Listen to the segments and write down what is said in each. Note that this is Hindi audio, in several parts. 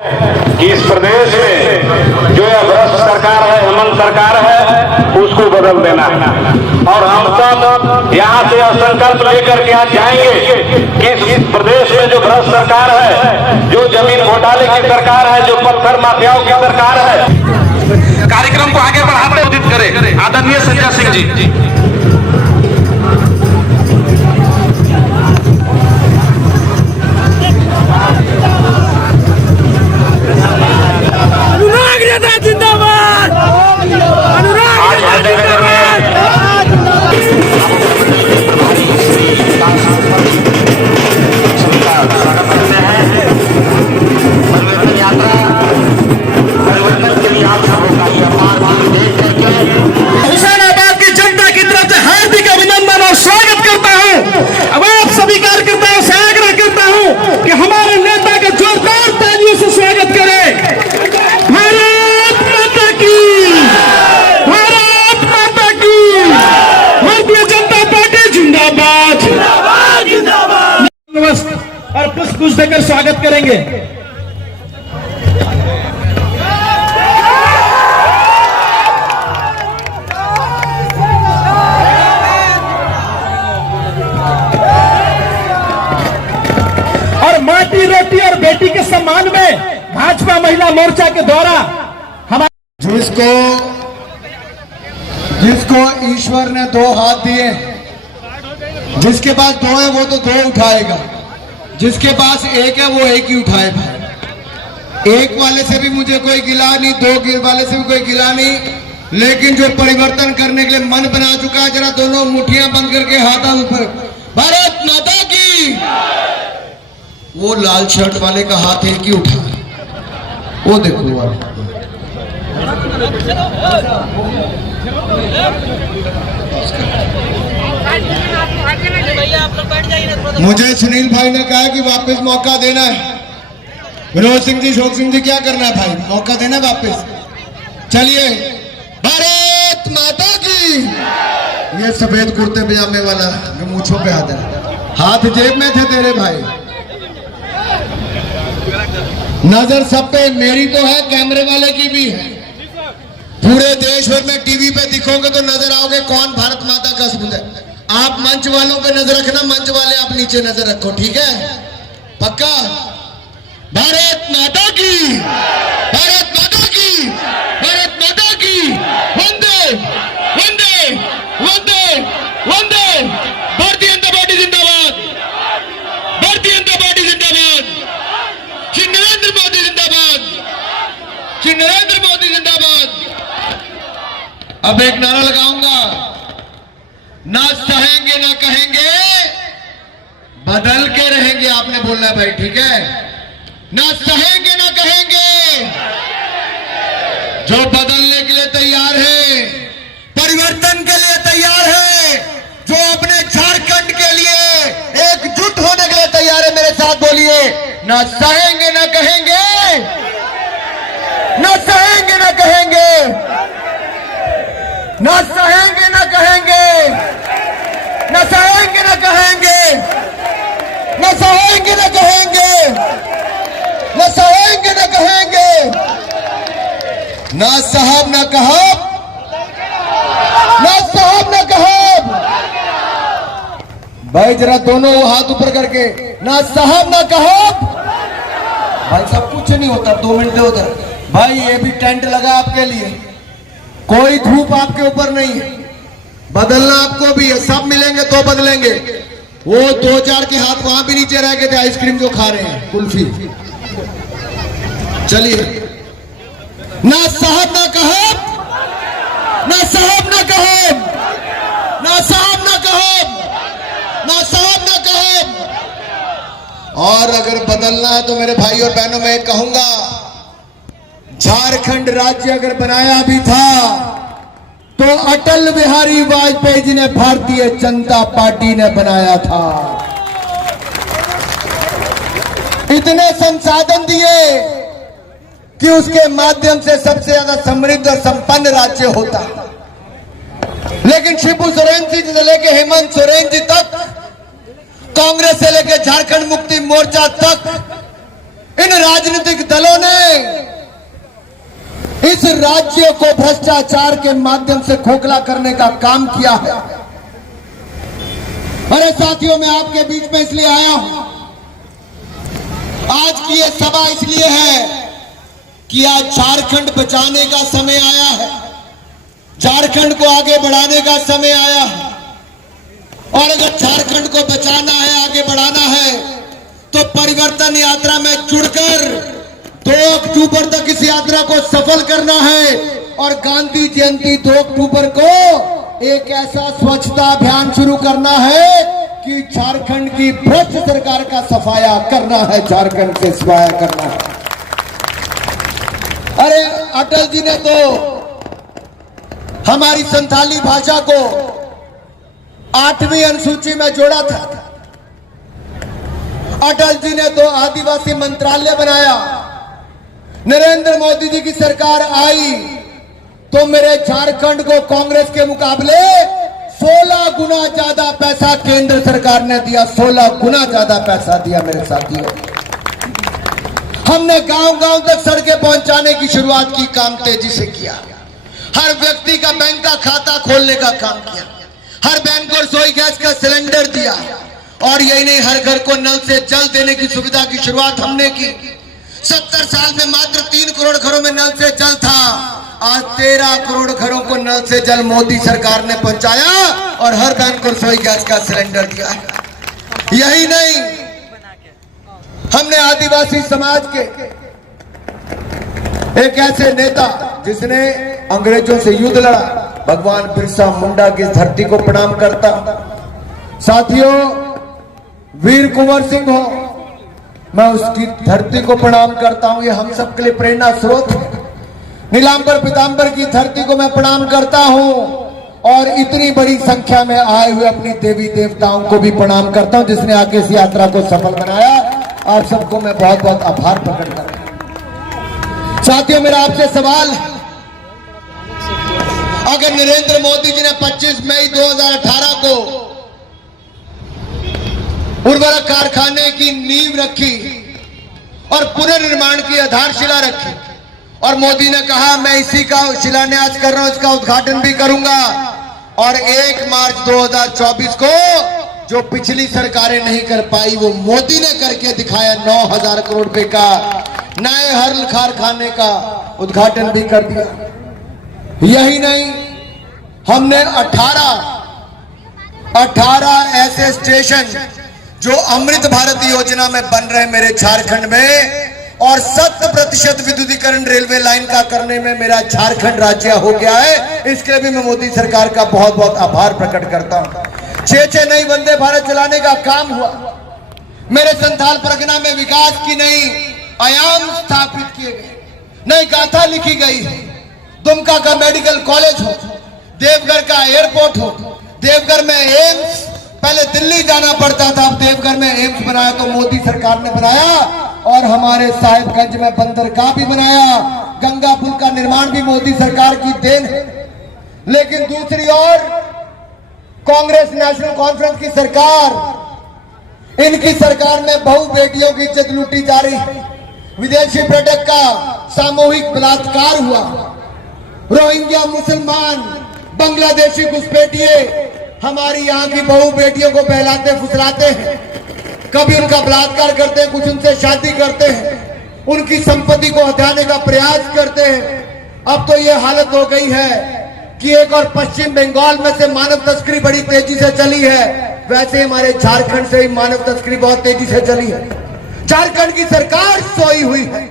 कि इस प्रदेश में जो यह भ्रष्ट सरकार है, हेमंत सरकार है, उसको बदल देना है। और हम सब यहाँ से यह संकल्प लेकर के आज जाएंगे कि इस प्रदेश में जो भ्रष्ट सरकार है, जो जमीन घोटाले की सरकार है, जो पत्थर माफियाओं की सरकार है। कार्यक्रम को आगे बढ़ाते उदित करें आदरणीय संजय सिंह जी। जिंदाबाद हुसैनाबाद की जनता की तरफ से हार्दिक अभिनंदन और स्वागत करता हूं। अब आप सभी कार्यकर्ताओं से आग्रह करता हूं कि हमारे नेता का जोरदार तालियों से स्वागत करें। भारत माता की, भारत माता की, भारतीय जनता पार्टी जिंदाबाद जिंदाबाद जिंदाबाद। और पुष्प गुच्छ देकर स्वागत करेंगे। माटी रोटी और बेटी के सम्मान में भाजपा महिला मोर्चा के द्वारा हमारे जिसको ईश्वर ने दो हाथ दिए, जिसके पास दो है वो तो दो उठाएगा, जिसके पास एक है वो एक ही उठाएगा। एक वाले से भी मुझे कोई गिला नहीं, दो वाले से भी कोई गिला नहीं, लेकिन जो परिवर्तन करने के लिए मन बना चुका है, जरा दोनों मुठ्ठियां बंद करके हाथ ऊपर, भारत माता की। वो लाल शर्ट वाले का हाथ एक ही उठा, वो देखो मुझे सुनील भाई ने कहा कि वापस मौका देना है। विनोद सिंह जी, शोक सिंह जी, क्या करना है भाई, मौका देना वापस। चलिए, भारत माता की। ये सफेद कुर्ते पजामे वाला जो मूंछों पे हाथ जेब में थे तेरे भाई। नजर सब पे मेरी तो है, कैमरे वाले की भी है। पूरे देश भर में टीवी पे दिखोगे तो नजर आओगे कौन भारत माता का सपूत है। आप मंच वालों पे नजर रखना, मंच वाले आप नीचे नजर रखो, ठीक है? पक्का? भारत माता की, भारत माता की, भारत माता की। वंदे वंदे वंदे वंदे। भारतीय जनता पार्टी जिंदाबाद, भारतीय जनता पार्टी जिंदाबाद, श्री नरेंद्र मोदी जिंदाबाद, श्री नरेंद्र मोदी जिंदाबाद। अब एक नारा लगाऊंगा, ना सहेंगे ना कहेंगे, बदल के रहेंगे। आपने बोलना है भाई, ठीक है? ना सहेंगे ना कहेंगे, जो बदलने के लिए तैयार है, परिवर्तन के लिए तैयार है, जो अपने झारखंड के लिए एकजुट होने के लिए तैयार है, मेरे साथ बोलिए, ना सहेंगे ना कहेंगे, ना सहेंगे ना कहेंगे, ना सहेंगे ना कहेंगे, ना सहेंगे ना कहेंगे, ना सहेंगे ना कहेंगे, ना सहेंगे ना कहेंगे, ना साहब ना कहब, ना साहब ना कहब। भाई जरा दोनों हाथ ऊपर करके, ना साहब ना कहब। भाई सब कुछ नहीं होता, 2 मिनट दो उधर। भाई ये भी टेंट लगा आपके लिए, कोई धूप आपके ऊपर नहीं है, बदलना आपको भी है, सब मिलेंगे तो बदलेंगे। वो 2-4 के हाथ वहां भी नीचे रह गए थे, आइसक्रीम जो खा रहे हैं, कुल्फी। चलिए, ना साहब ना कहब, ना साहब ना कहब, ना साहब ना कहब, ना साहब ना कहब। और अगर बदलना है तो मेरे भाई और बहनों में कहूंगा, झारखंड राज्य अगर बनाया भी था तो अटल बिहारी वाजपेयी जी ने, भारतीय जनता पार्टी ने बनाया था। इतने संसाधन दिए कि उसके माध्यम से सबसे ज्यादा समृद्ध और संपन्न राज्य होता। लेकिन शिबू सोरेन जी से लेके हेमंत सोरेन जी तक, कांग्रेस से लेकर झारखंड मुक्ति मोर्चा तक इन राजनीतिक दलों ने इस राज्य को भ्रष्टाचार के माध्यम से खोखला करने का काम किया है। अरे साथियों, मैं आपके बीच में इसलिए आया हूं, आज की यह सभा इसलिए है कि आज झारखंड बचाने का समय आया है, झारखंड को आगे बढ़ाने का समय आया है। और अगर झारखंड को बचाना है, आगे बढ़ाना है, तो परिवर्तन यात्रा में जुड़कर 2 अक्टूबर तक इस यात्रा को सफल करना है। और गांधी जयंती 2 अक्टूबर को एक ऐसा स्वच्छता अभियान शुरू करना है कि झारखंड की भ्रष्ट सरकार का सफाया करना है, झारखंड से सफाया करना है। अरे अटल जी ने तो हमारी संथाली भाषा को 8वीं अनुसूची में जोड़ा था। अटल जी ने तो आदिवासी मंत्रालय बनाया। नरेंद्र मोदी जी की सरकार आई तो मेरे झारखंड को कांग्रेस के मुकाबले 16 गुना ज्यादा पैसा केंद्र सरकार ने दिया, 16 गुना ज्यादा पैसा दिया मेरे साथियों। हमने गांव-गांव तक सड़कें पहुंचाने की शुरुआत की, काम तेजी से किया। हर व्यक्ति का बैंक का खाता खोलने का काम किया, हर बैंक को रसोई गैस का सिलेंडर दिया। और यही नहीं, हर घर को नल से जल देने की सुविधा की शुरुआत हमने की। 70 साल में मात्र 3 करोड़ घरों में नल से जल था, आज 13 करोड़ घरों को नल से जल मोदी सरकार ने पहुंचाया और हर बैंक को रसोई गैस का सिलेंडर दिया है। यही नहीं, हमने आदिवासी समाज के एक ऐसे नेता जिसने अंग्रेजों से युद्ध लड़ा, भगवान बिरसा मुंडा की धरती को प्रणाम करता। साथियों, वीर कुंवर सिंह हो, मैं उसकी धरती को प्रणाम करता हूं, ये हम सबके लिए प्रेरणा स्रोत है। नीलांबर पीतांबर की धरती को मैं प्रणाम करता हूं और इतनी बड़ी संख्या में आए हुए अपनी देवी देवताओं को भी प्रणाम करता हूं जिसने आके इस यात्रा को सफल बनाया। आप सबको मैं बहुत बहुत आभार प्रकट करता हूं। साथियों, मेरा आपसे सवाल है, अगर नरेंद्र मोदी जी ने 25 मई 2018 को उर्वरक कारखाने की नींव रखी और पुनर्निर्माण की आधारशिला रखी और मोदी ने कहा मैं इसी का शिलान्यास कर रहा हूं, इसका उद्घाटन भी करूंगा, और 1 मार्च 2024 को जो पिछली सरकारें नहीं कर पाई वो मोदी ने करके दिखाया, 9,000 करोड़ रुपए का नए हर कारखाने का उद्घाटन भी कर दिया। यही नहीं, हमने 18 ऐसे स्टेशन जो अमृत भारत योजना में बन रहे मेरे झारखंड में, और 100% विद्युतीकरण रेलवे लाइन का करने में मेरा झारखंड राज्य हो गया है। इसके लिए भी मैं मोदी सरकार का बहुत बहुत आभार प्रकट करता हूं। 6 नई वंदे भारत चलाने का काम हुआ। मेरे संथाल परगना में विकास की नई आयाम स्थापित किए गए, नई गाथा लिखी गई है। दुमका का मेडिकल कॉलेज हो, देवघर का एयरपोर्ट हो, देवघर में एम्स, पहले दिल्ली जाना पड़ता था, अब देवघर में एम्स बनाया तो मोदी सरकार ने बनाया, और हमारे साहिबगंज में बंदरगाह भी बनाया। गंगा पुल का निर्माण भी मोदी सरकार की देन है। लेकिन दूसरी ओर कांग्रेस नेशनल कॉन्फ्रेंस की सरकार, इनकी सरकार में बहु बेटियों की इज्जत लूटी जा रही है। विदेशी पर्यटक का सामूहिक बलात्कार हुआ, रोहिंग्या मुसलमान, बांग्लादेशी घुसपैठिए हमारी यहाँ की बहु बेटियों को बहलाते फुसलाते हैं, कभी उनका बलात्कार करते हैं, कुछ उनसे शादी करते हैं, उनकी संपत्ति को हथियाने का प्रयास करते हैं। अब तो ये हालत हो गई है कि एक और पश्चिम बंगाल में से मानव तस्करी बड़ी तेजी से चली है, वैसे हमारे झारखंड से ही मानव तस्करी बहुत तेजी से चली है। झारखंड की सरकार सोई हुई है,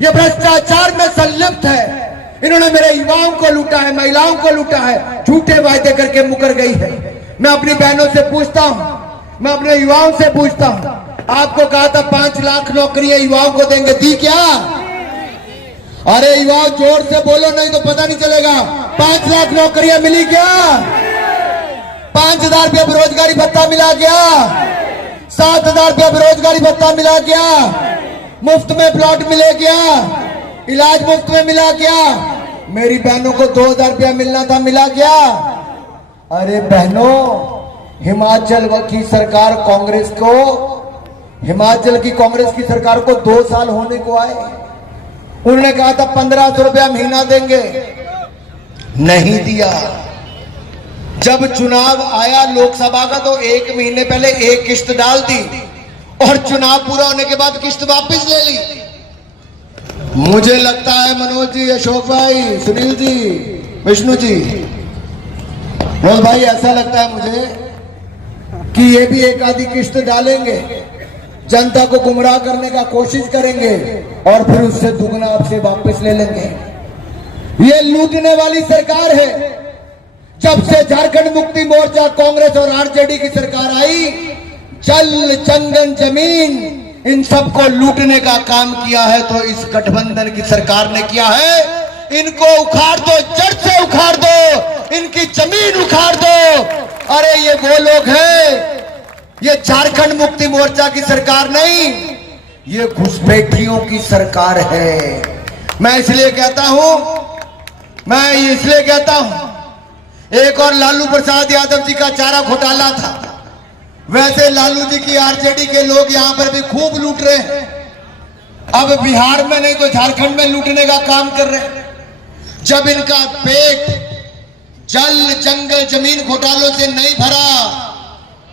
ये भ्रष्टाचार में संलिप्त है। इन्होंने मेरे युवाओं को लूटा है, महिलाओं को लूटा है, झूठे वायदे करके मुकर गई है। मैं अपनी बहनों से पूछता हूं, मैं अपने युवाओं से पूछता हूं, आपको कहा था 5 लाख नौकरियां युवाओं को देंगे, दी क्या? अरे युवाओं जोर से बोलो, नहीं तो पता नहीं चलेगा। 5 लाख नौकरियां मिली क्या? 5,000 रुपया बेरोजगारी भत्ता मिला क्या? 7,000 रुपया बेरोजगारी भत्ता मिला क्या? मुफ्त में प्लॉट मिले क्या? इलाज मुफ्त में मिला क्या? मेरी बहनों को 2,000 रुपया मिलना था, मिला क्या? अरे बहनों, हिमाचल की सरकार कांग्रेस को हिमाचल की कांग्रेस की सरकार को 2 साल होने को आए, उन्होंने कहा था 1500 रुपया महीना देंगे, नहीं दिया। जब चुनाव आया लोकसभा का तो 1 महीने पहले एक किश्त डाल दी और चुनाव पूरा होने के बाद किश्त वापस ले ली। मुझे लगता है मनोज जी, अशोक भाई, सुनील जी, विष्णु जी, मनोज भाई, ऐसा लगता है मुझे कि ये भी एक आधी किश्त डालेंगे, जनता को गुमराह करने का कोशिश करेंगे और फिर उससे दुगना आपसे वापस ले लेंगे। ये लूटने वाली सरकार है। जब से झारखंड मुक्ति मोर्चा, कांग्रेस और आरजेडी की सरकार आई, जल जंगल जमीन इन सबको लूटने का काम किया है तो इस गठबंधन की सरकार ने किया है। इनको उखाड़ दो, जड़ से उखाड़ दो, इनकी जमीन उखाड़ दो। अरे ये वो लोग हैं, ये झारखंड मुक्ति मोर्चा की सरकार नहीं, ये घुसपैठियों की सरकार है। मैं इसलिए कहता हूं, एक और लालू प्रसाद यादव जी का चारा घोटाला था, वैसे लालू जी की आरजेडी के लोग यहां पर भी खूब लूट रहे हैं। अब बिहार में नहीं तो झारखंड में लूटने का काम कर रहे हैं। जब इनका पेट जल जंगल जमीन घोटालों से नहीं भरा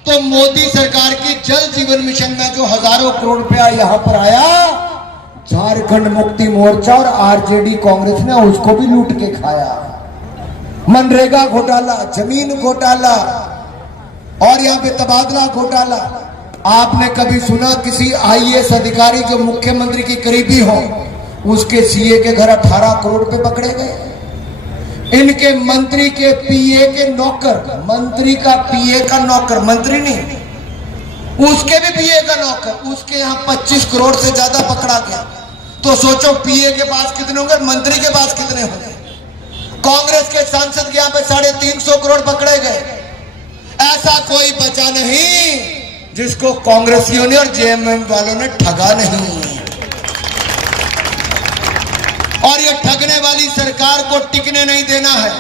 तो मोदी सरकार की जल जीवन मिशन में जो हजारों करोड़ रुपया यहां पर आया, झारखंड मुक्ति मोर्चा और आरजेडी कांग्रेस ने उसको भी लूट के खाया। मनरेगा घोटाला, जमीन घोटाला और यहाँ पे तबादला घोटाला। आपने कभी सुना किसी आईएएस अधिकारी जो मुख्यमंत्री की करीबी हो, उसके सीए के घर 18 करोड़ रुपए पकड़े गए? इनके मंत्री के पीए के नौकर, मंत्री का पीए का नौकर, मंत्री नहीं, उसके भी पीए का नौकर, उसके यहाँ 25 करोड़ से ज्यादा पकड़ा गया। तो सोचो पीए के पास कितने होंगे, मंत्री के पास कितने होंगे। कांग्रेस के सांसद के यहाँ पे 350 करोड़ पकड़े गए। ऐसा कोई बचा नहीं जिसको कांग्रेसियों ने और जेएमएम वालों ने ठगा नहीं। और ये ठगने वाली सरकार को टिकने नहीं देना है।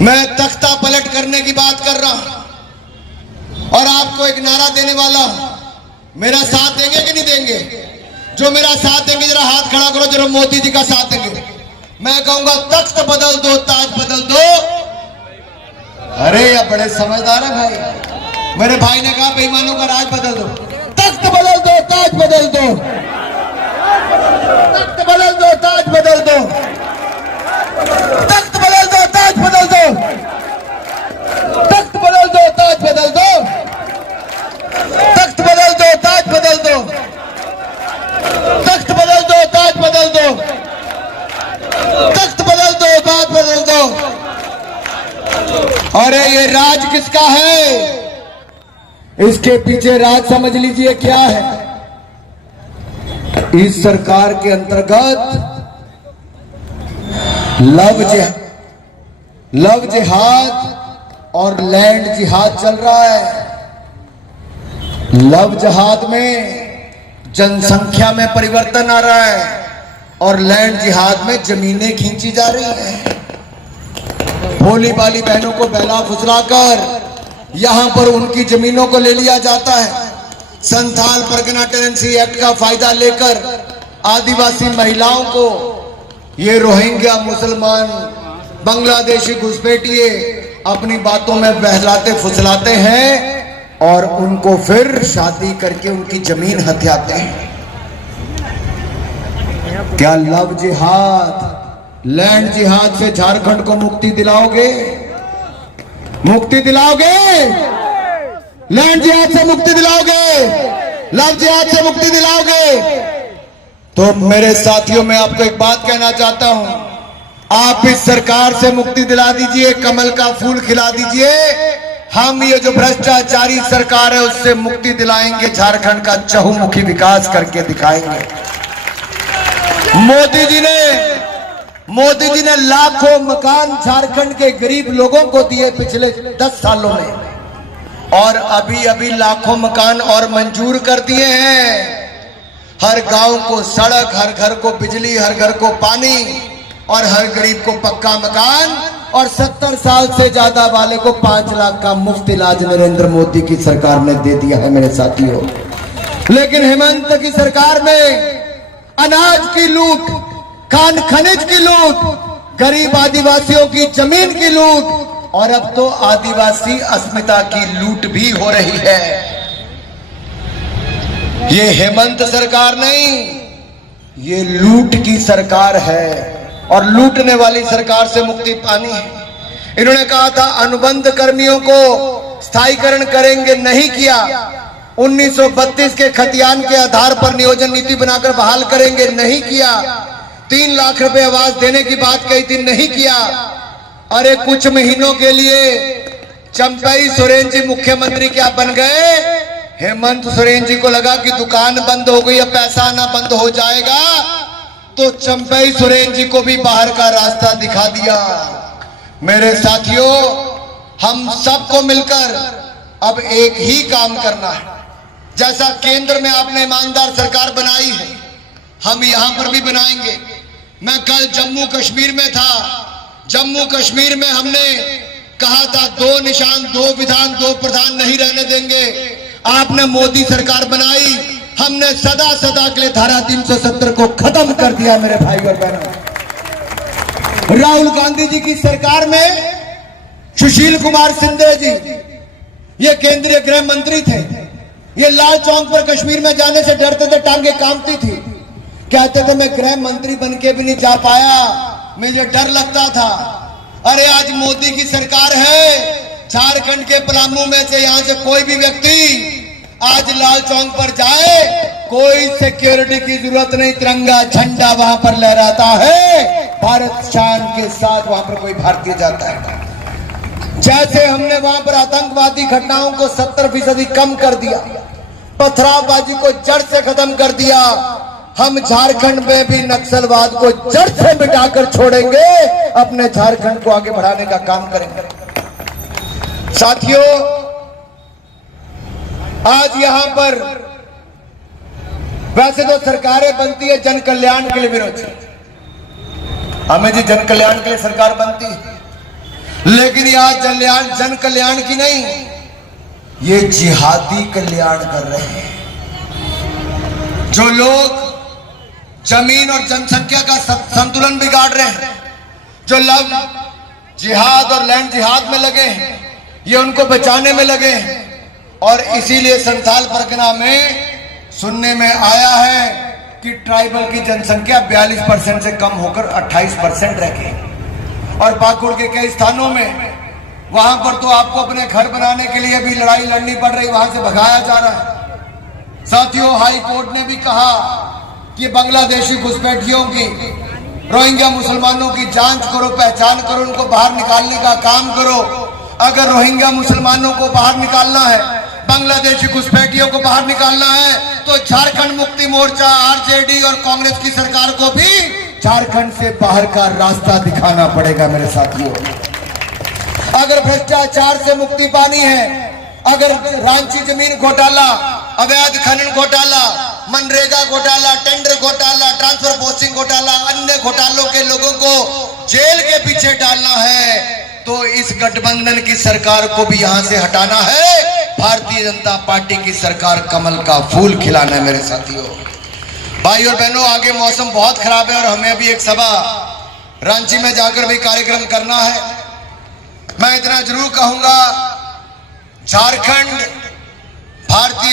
मैं तख्ता पलट करने की बात कर रहा हूं और आपको एक नारा देने वाला हूं। मेरा साथ देंगे कि नहीं देंगे? जो मेरा साथ देंगे जरा हाथ खड़ा करो, जरा मोदी जी का साथ देंगे। मैं कहूंगा तख्त बदल दो, ताज बदल दो। अरे ये बड़े समझदार है भाई। मेरे भाई ने कहा बेईमानों का राज बदल दो, तख्त बदल दो, ताज बदल दो, तख्त बदल दो, ताज बदल दो, तख्त बदल दो, ताज बदल दो, तख्त बदल दो, ताज बदल दो, तख्त बदल दो, ताज बदल दो, तख्त बदल दो, ताज बदल दो, तख्त बदल दो, ताज बदल दो। अरे ये राज किसका है? इसके पीछे राज समझ लीजिए क्या है। इस सरकार के अंतर्गत लव जिहाद और लैंड जिहाद चल रहा है। लव जिहाद में जनसंख्या में परिवर्तन आ रहा है और लैंड जिहाद में जमीनें खींची जा रही हैं। भोली भाली बहनों को बहला फुसलाकर यहां पर उनकी जमीनों को ले लिया जाता है। संथाल परगना टेनेंसी एक्ट का फायदा लेकर आदिवासी महिलाओं को ये रोहिंग्या मुसलमान बांग्लादेशी घुसपैठिए अपनी बातों में बहलाते फुसलाते हैं और उनको फिर शादी करके उनकी जमीन हथियाते हैं। क्या लव जिहाद, लैंड जिहाद से झारखंड को मुक्ति दिलाओगे? मुक्ति दिलाओगे? लैंड जिहाद से मुक्ति दिलाओगे? लव जिहाद से मुक्ति दिलाओगे? तो मेरे साथियों, मैं आपको एक बात कहना चाहता हूं, आप इस सरकार से मुक्ति दिला दीजिए, कमल का फूल खिला दीजिए। हम ये जो भ्रष्टाचारी सरकार है उससे मुक्ति दिलाएंगे, झारखंड का चहुमुखी विकास करके दिखाएंगे। मोदी जी ने लाखों मकान झारखंड के गरीब लोगों को दिए पिछले 10 सालों में और अभी अभी लाखों मकान और मंजूर कर दिए हैं। हर गांव को सड़क, हर घर को बिजली, हर घर को पानी और हर गरीब को पक्का मकान और 70 साल से ज्यादा वाले को 5 लाख का मुफ्त इलाज नरेंद्र मोदी की सरकार ने दे दिया है मेरे साथियों। लेकिन हेमंत की सरकार में अनाज की लूट, खान खनिज की लूट, गरीब आदिवासियों की जमीन की लूट और अब तो आदिवासी अस्मिता की लूट भी हो रही है। ये हेमंत सरकार नहीं, ये लूट की सरकार है और लूटने वाली सरकार से मुक्ति पानी है। इन्होंने कहा था अनुबंध कर्मियों को स्थायीकरण करेंगे, नहीं किया। 1932 के खतियान के आधार पर नियोजन नीति बनाकर बहाल करेंगे, नहीं किया। 3 लाख रुपए आवास देने की बात कही थी, नहीं किया। अरे कुछ महीनों के लिए चंपई सोरेन जी मुख्यमंत्री क्या बन गए। हेमंत सोरेन जी को लगा कि दुकान बंद हो गई, अब पैसा आना बंद हो जाएगा, तो चंपई सोरेन जी को भी बाहर का रास्ता दिखा दिया। मेरे साथियों, हम सबको मिलकर अब एक ही काम करना है। जैसा केंद्र में आपने ईमानदार सरकार बनाई है, हम यहां पर भी बनाएंगे। मैं कल जम्मू कश्मीर में था। जम्मू कश्मीर में हमने कहा था 2 निशान 2 विधान 2 प्रधान नहीं रहने देंगे। आपने मोदी सरकार बनाई, हमने सदा सदा के लिए धारा 370 को खत्म कर दिया मेरे भाई और बहनों। राहुल गांधी जी की सरकार में सुशील कुमार सिंधे जी, ये केंद्रीय गृह मंत्री थे। ये लाल चौक पर कश्मीर में जाने से डरते थे, टांगे कांपती थी। कहते थे मैं गृह मंत्री बन के भी नहीं जा पाया, मुझे डर लगता था। अरे आज मोदी की सरकार है। झारखंड के पलामू में से यहां से कोई भी व्यक्ति आज लाल चौक पर जाए, कोई सिक्योरिटी की जरूरत नहीं, तिरंगा झंडा वहां पर लहराता है, भारत शान के साथ वहां पर कोई भारतीय जाता है। जैसे हमने वहां पर आतंकवादी घटनाओं को 70% कम कर दिया, पथरावबाजी को जड़ से खत्म कर दिया, हम झारखंड में भी नक्सलवाद को जड़ से मिटाकर छोड़ेंगे, अपने झारखंड को आगे बढ़ाने का काम करेंगे। साथियों, आज यहां पर वैसे तो सरकारें बनती है जन कल्याण के लिए विरोध, हमें जी जन कल्याण के लिए सरकार बनती है, लेकिन यह जन कल्याण की नहीं, ये जिहादी कल्याण कर रहे हैं। जो लोग जमीन और जनसंख्या का संतुलन बिगाड़ रहे हैं, जो लव जिहाद और लैंड जिहाद में लगे हैं, ये उनको बचाने में लगे हैं। और इसीलिए संथाल परगना में सुनने में आया है कि ट्राइबल की जनसंख्या 42% से कम होकर 28% रह गई। और पाकुड़ के कई स्थानों में वहां पर तो आपको अपने घर बनाने के लिए भी लड़ाई लड़नी पड़ रही, वहां से भगाया जा रहा है। साथियों, हाई कोर्ट ने भी कहा कि बांग्लादेशी घुसपैठियों की, रोहिंग्या मुसलमानों की जांच करो, पहचान करो, उनको बाहर निकालने का काम करो। अगर रोहिंग्या मुसलमानों को बाहर निकालना है, बांग्लादेशी घुसपैठियों को बाहर निकालना है, तो झारखंड मुक्ति मोर्चा, आरजेडी और कांग्रेस की सरकार को भी झारखंड से बाहर का रास्ता दिखाना पड़ेगा मेरे साथियों। अगर भ्रष्टाचार से मुक्ति पानी है, अगर रांची जमीन घोटाला, अवैध खनन घोटाला, मनरेगा घोटाला, टेंडर घोटाला, ट्रांसफर पोस्टिंग घोटाला, अन्य घोटालों के लोगों को जेल के पीछे डालना है, तो इस गठबंधन की सरकार को भी यहां से हटाना है। भारतीय जनता पार्टी की सरकार कमल का फूल खिलाना है मेरे साथियों। भाई और बहनों, आगे मौसम बहुत खराब है और हमें भी एक सभा रांची में जाकर भी कार्यक्रम करना है। मैं इतना जरूर कहूंगा, झारखंड भारतीय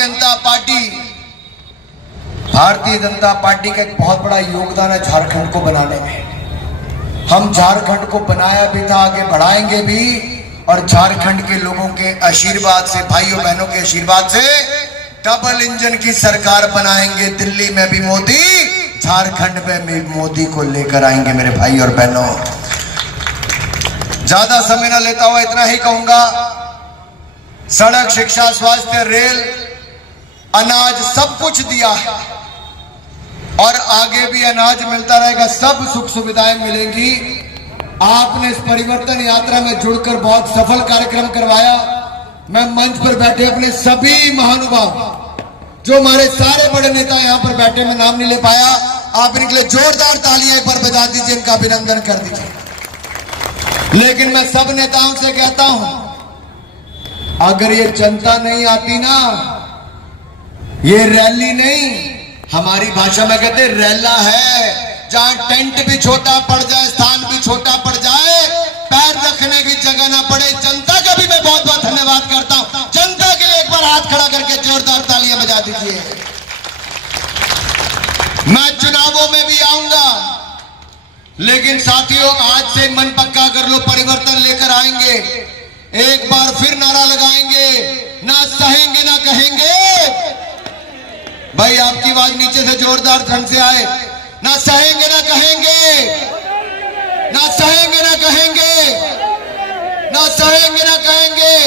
जनता पार्टी का एक बहुत बड़ा योगदान है झारखंड को बनाने में। हम झारखंड को बनाया भी था, आगे बढ़ाएंगे भी, और झारखंड के लोगों के आशीर्वाद से, भाइयों बहनों के आशीर्वाद से डबल इंजन की सरकार बनाएंगे। दिल्ली में भी मोदी, झारखंड में भी मोदी को लेकर आएंगे मेरे भाई और बहनों। ज्यादा समय ना लेता हुआ इतना ही कहूंगा, सड़क, शिक्षा, स्वास्थ्य, रेल, अनाज सब कुछ दिया है और आगे भी अनाज मिलता रहेगा, सब सुख सुविधाएं मिलेंगी। आपने इस परिवर्तन यात्रा में जुड़कर बहुत सफल कार्यक्रम करवाया। मैं मंच पर बैठे अपने सभी महानुभाव, जो हमारे सारे बड़े नेता यहां पर बैठे, मैं नाम नहीं ले पाया, आप इनके लिए जोरदार तालियां एक बार बजा दीजिए, इनका अभिनंदन कर दीजिए। लेकिन मैं सब नेताओं से कहता हूं, अगर ये जनता नहीं आती ना, ये रैली नहीं, हमारी भाषा में कहते हैं रैला है, जहां टेंट भी छोटा पड़ जाए, स्थान भी छोटा पड़ जाए, पैर रखने की जगह ना पड़े। जनता का भी मैं बहुत बहुत धन्यवाद करता हूं। जनता के लिए एक बार हाथ खड़ा करके जोरदार तालियां बजा दीजिए। मैं चुनावों में भी आऊंगा, लेकिन साथियों आज से मन पक्का कर लो, परिवर्तन लेकर आएंगे। एक बार फिर नारा लगाएंगे, ना सहेंगे ना कहेंगे। भाई आपकी आवाज नीचे से जोरदार ढंग से आए। ना सहेंगे ना कहेंगे, ना सहेंगे ना कहेंगे, ना सहेंगे ना कहेंगे।